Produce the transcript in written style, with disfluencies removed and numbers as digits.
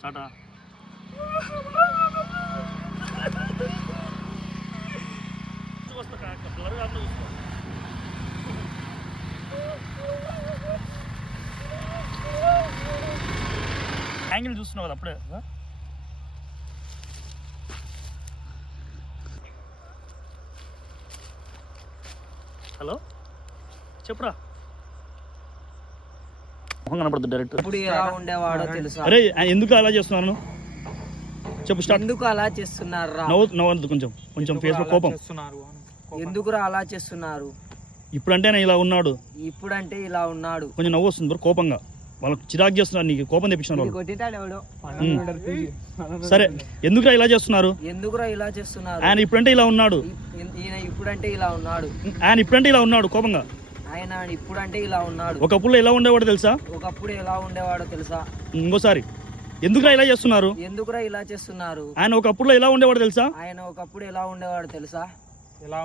స్టార్టా angle చూస్తున్నావు కదా అప్పుడే. హలో చెప్పురా. మొహం కనపడుతుంది డైరెక్ట్. ఇప్పుడు ఎలా ఉండేవాడో తెలుసా? అరే ఎందుకు అలా చేస్తున్నాను చెప్పు. స్టార్ట్. ఎందుకు అలా చేస్తున్నారు? నవ్వద్దు, కొంచెం ఫేస్ లో కోపం. ఎందుకురా అలా చేస్తున్నారు? ఇప్పుడంటే ఆయన ఇలా ఉన్నాడు, ఇప్పుడంటే ఇలా ఉన్నాడు. కొంచెం నవ్వు వస్తుంది బ్రో. కోపంగా వాళ్ళకి చిరాకు చేస్తున్నారు, నీకు కోపం తెప్పించినారు వాళ్ళు. సరే ఎందుకురా ఇలా చేస్తున్నారు? ఎందుకురా ఇలా చేస్తున్నారు? ఆయన ఇప్పుడంటే ఇలా ఉన్నాడు, ఈయన ఇప్పుడంటే ఇలా ఉన్నాడు. ఆయన ఇప్పుడంటే ఇలా ఉన్నాడు కోపంగా. ఆయన ఇప్పుడంటే ఇలా ఉన్నాడు. ఒకప్పుడు ఎలా ఉండేవాడు తెలుసా? ఒకప్పుడు ఎలా ఉండేవాడో తెలుసా? ఇంకోసారి ఎందుకురా ఇలా చేస్తున్నారు? ఎందుకురా ఇలా చేస్తున్నారు? ఆయన ఒకప్పుడు ఎలా ఉండేవాడు తెలుసా? ఆయన ఒకప్పుడు ఎలా ఉండేవాడు తెలుసా? ఎలా